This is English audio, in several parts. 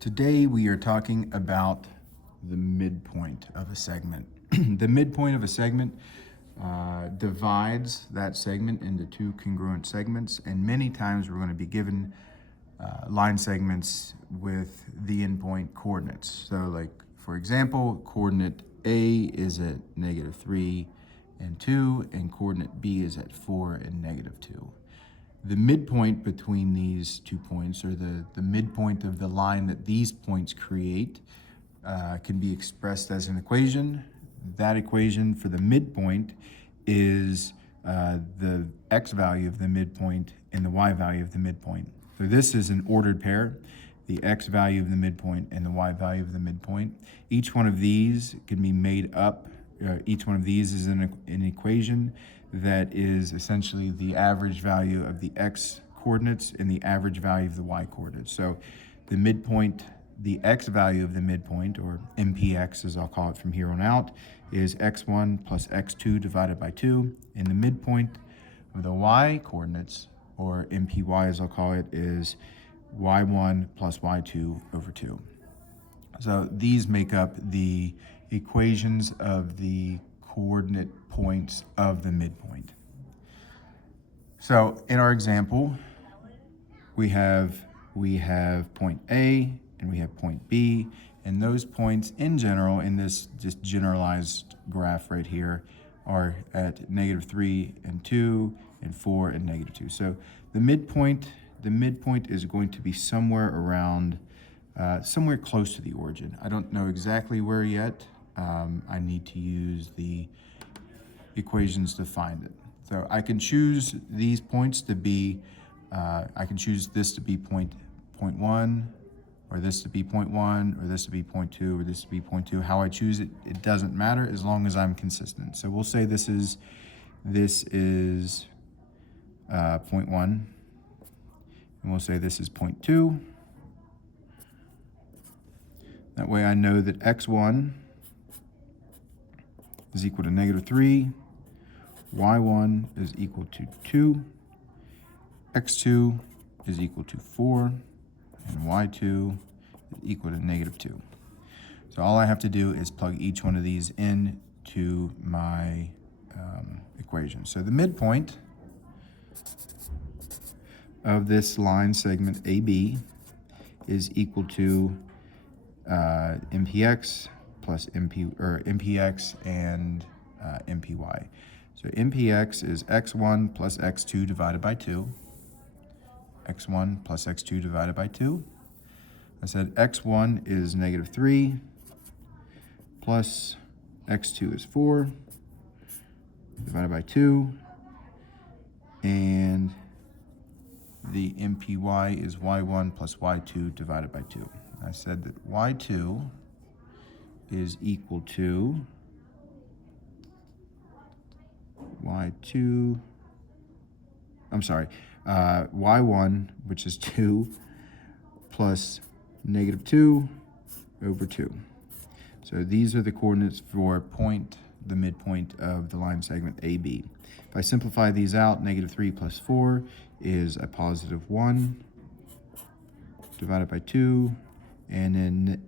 Today we are talking about the midpoint of a segment. The midpoint of a segment divides that segment into two congruent segments, and many times we're going to be given line segments with the endpoint coordinates. So like, for example, coordinate A is at -3 and 2, and coordinate B is at 4 and -2. The midpoint between these 2 points, or the midpoint of the line that these points create, can be expressed as an equation. That equation for the midpoint is the x value of the midpoint and the y value of the midpoint. So this is an ordered pair, the x value of the midpoint and the y value of the midpoint. Each one of these can be made up. Each one of these is an equation that is essentially the average value of the x coordinates and the average value of the y coordinates. So the midpoint, the x value of the midpoint, or MPX as I'll call it from here on out, is x1 plus x2 divided by 2. And the midpoint of the y coordinates, or MPY as I'll call it, is y1 plus y2 over 2. So these make up the equations of the coordinate points of the midpoint. So in our example, we have point A and we have point B, and those points in general in this just generalized graph right here are at -3 and 2 and 4 and -2. So the midpoint is going to be somewhere around somewhere close to the origin. I don't know exactly where yet. I need to use the equations to find it. So I can choose these points to be, I can choose this to be point 1, or this to be point 1, or this to be point 2, or this to be point 2. How I choose it, it doesn't matter as long as I'm consistent. So we'll say this is point 1, and we'll say this is point 2. That way I know that x1 is equal to -3, y1 is equal to 2, x2 is equal to 4, and y2 is equal to -2. So all I have to do is plug each one of these into my equation. So the midpoint of this line segment AB is equal to MPX plus MPX and MPY. So MPX is x1 plus x2 divided by 2. x1 plus x2 divided by 2. I said x1 is -3 plus x2 is 4 divided by 2. And the MPY is y1 plus y2 divided by 2. I said that y2 is equal to y1, which is 2, plus -2 over 2. So these are the coordinates for the midpoint of the line segment AB. If I simplify these out, -3 plus 4 is a +1 divided by 2, and then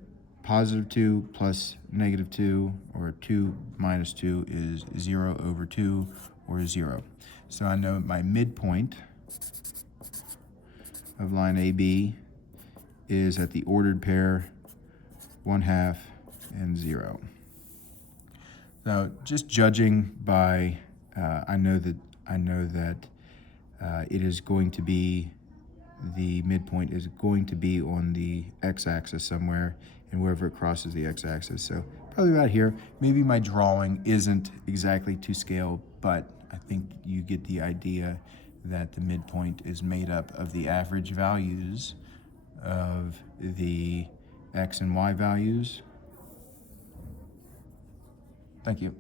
+2 plus -2, or 2 minus 2, is 0 over 2, or 0. So I know my midpoint of line AB is at the ordered pair 1/2 and 0. Now, just judging by, I know that it is going to be, the midpoint is going to be on the x-axis somewhere, and wherever it crosses the x-axis. So probably about here. Maybe my drawing isn't exactly to scale, but I think you get the idea that the midpoint is made up of the average values of the x and y values. Thank you.